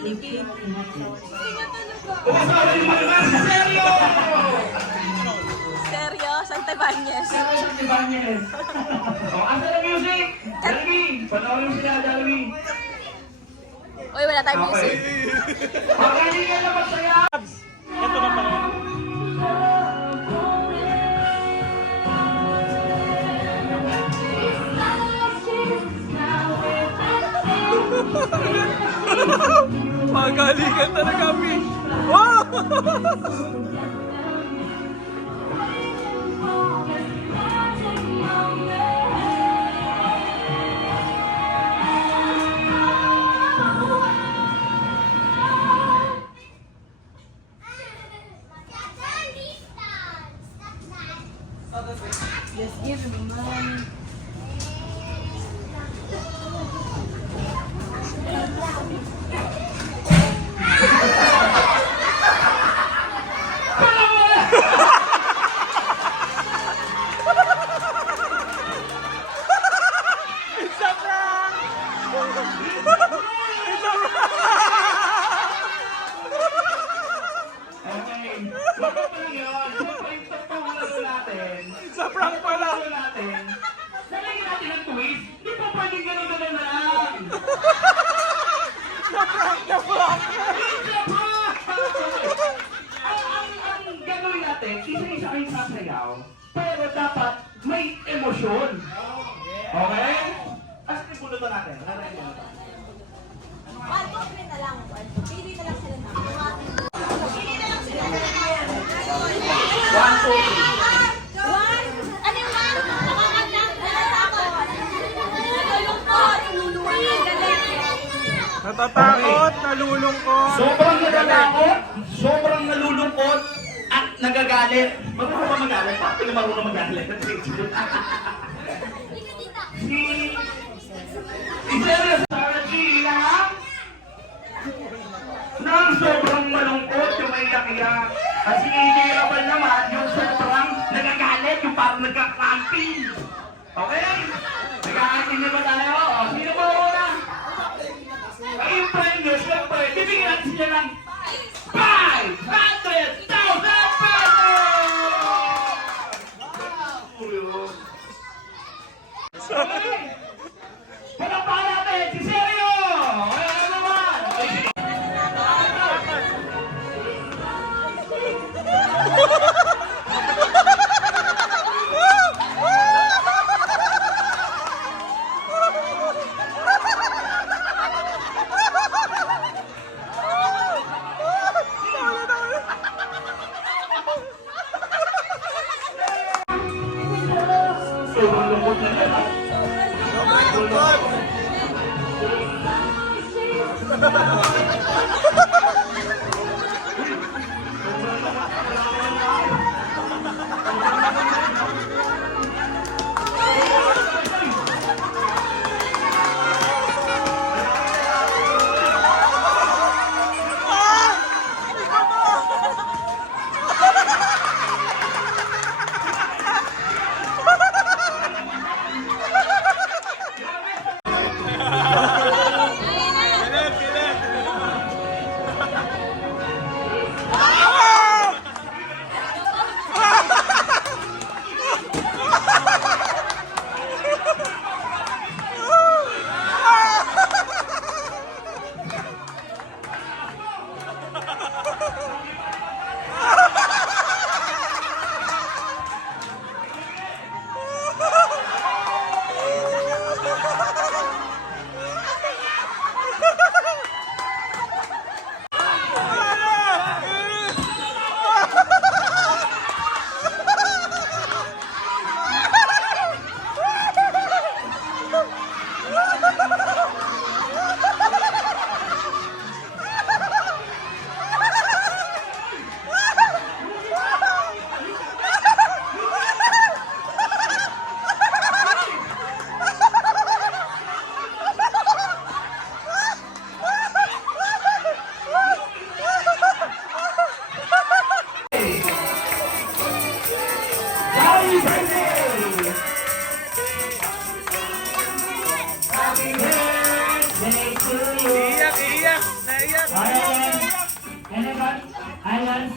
Jollibee. Seryo? Santibanez. Santibanez. Oh, asa na music? Jollibee. Panoorin mo sila, Jollibee. Uy, wala tayong music. Magaling ka na masaya. Ito na pala. Magalingan talaga, Fish. Wow! Just give me money. It's a prank! It's a prank! Okay. Bakit pa lang yun? Siyempre, yung totoong laro natin. It's a prank pala! Laro natin. Nalagyan natin ng twist. Di pa pwedeng gano'n-gano'n na lang. Na-prank! Na-prank! Ang gagawin natin, isa-isa kayong sasayaw, pero dapat may emosyon. Okay? Asa yung bulutan natin? Ano yung bulutan? Na lang. Pili na lang sila na. Pili na lang sila. 1, 2, 3. Ano yung one? Nakakanta. Nalulungkot. Natatakot, nalulungkot. Sobrang natatakot, sobrang nalulungkot, at nagagalit. Marunong ba magalit? Bakit ka marunong magalit? Serious, Sarah G, lang? Nang sobrang malungkot, yung may iyak-iyak. At si AJ Rabal naman, yung sobrang nagagalit, yung parang nagka-cramping. Okay? Nagkakaintindi ba tayo? O, sino ba una? Ay, yung friend nyo, syempre, bibigyan natin sila ng 500,000 pesos! Okay? Palakpakan natin, si Sergio! Ayan naman! Sobrang lungkot na naman. Kilit, kilit. Iyak, iyak. Naiyak. Ayan. Ayan.